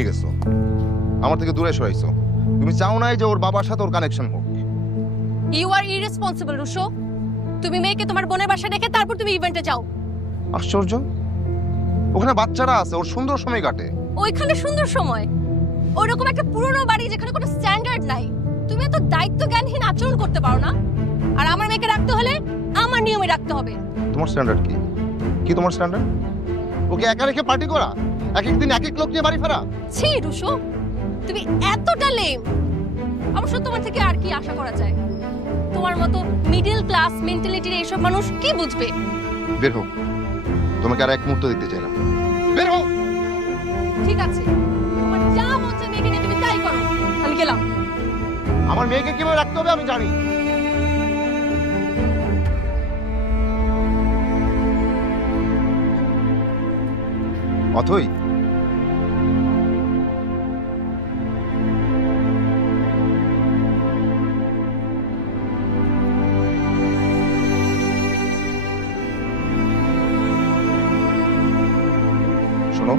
নিয়ে গেছো, আমার থেকে দূরে সরাইছো। তুমি চাও নাই যে ওর বাবার সাথে ওর কানেকশন হোক। You are irresponsible Rusho. তুমি মেয়েকে তোমার বোনের বাসায় রেখে তারপর তুমি ইভেন্টে যাও। আশ্চর্য, ওখানে বাচ্চারা আছে, ওর সুন্দর সময় কাটে। ওইখানে সুন্দর সময়, ওইরকম একটা পুরনো বাড়ি যেখানে কোনো স্ট্যান্ডার্ড নাই। তুমি এত দায়িত্ব জ্ঞানহীন আচরণ করতে পারো না। আর আমার মেয়েকে রাখতে হলে আমার নিয়মে রাখতে হবে। তোমার স্ট্যান্ডার্ড কি? কি তোমার স্ট্যান্ডার্ড? ওকে একা রেখে পার্টি করা, এক এক দিন এক এক লোক নিয়ে বাড়ি ফেরা? ছি রুশো, তুমি এতটা লেম। অবশ্য তোমার থেকে আর কি আশা করা যায়? তোমার মতো মিডল ক্লাস মেন্টালিটির এইসব মানুষ কি বুঝবে? বের হোক, তোমাকে আর এক মুহূর্ত দেখতে চাই না। বের হোক। ঠিক আছে, তোমার যা মন চায় মেয়েকে নিয়ে তুমি তাই করো। আমি গেলাম। আমার মেয়েকে কিভাবে রাখতে হবে আমি জানি। অথই, শোনো,